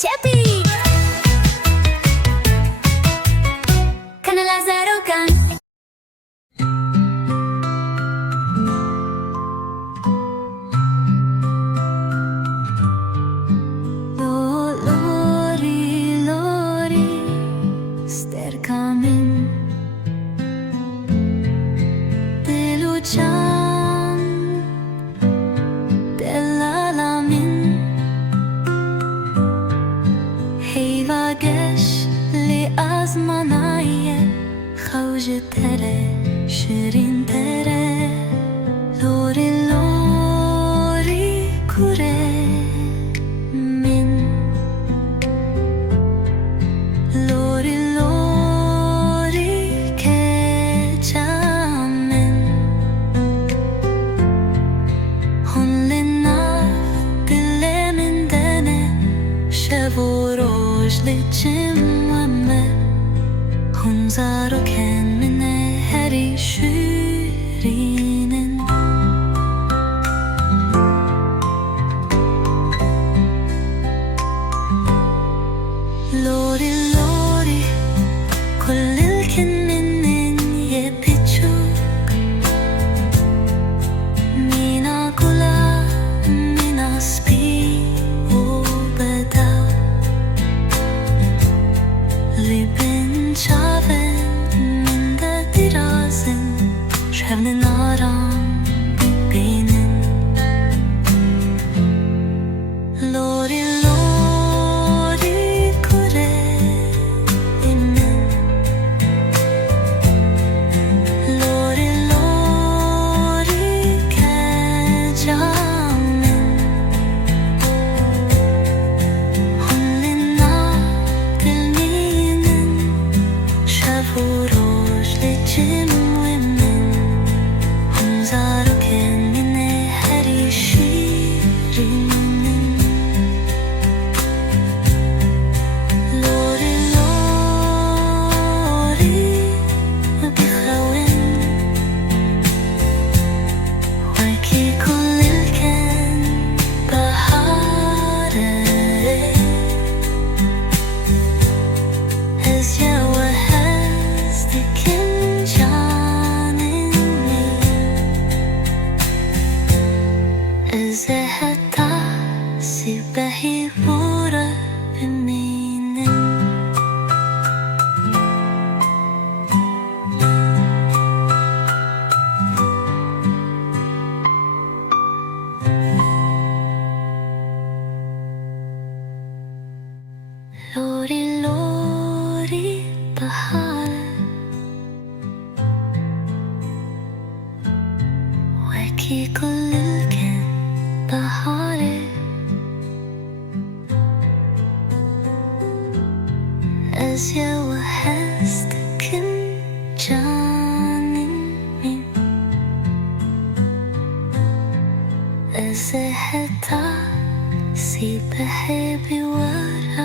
Cepi Kanal Azarokan Lori, Lori Sterkamin Dilucan Delalamin Heyvagesh li azmanaye Khawj tere shirin tere Lori lori kure min Lori lori ke chamen Hunle naf dilemin dene Shevoroj li chimwame Hunzaro ken mine heri shirinin Lori lori kullil ken minin ye pichuk Mina kula mina spi ubeda Libin chaven min de dirazin Shevnin aram bibinin Lori lori kure imin Lori lori ke jamin Hunlina dilminin Shavurosh li chimwimin Hunzaro ken mine heri shirinin Lori lori bikhawin Waki kullil ken bahare Hezya wa hazdikin janini Eze hatta sibahi vura biminin Lori lori bahar Waki kullil ken bahare Azya wa hazdikin janin min Eze hatta sibahi biwara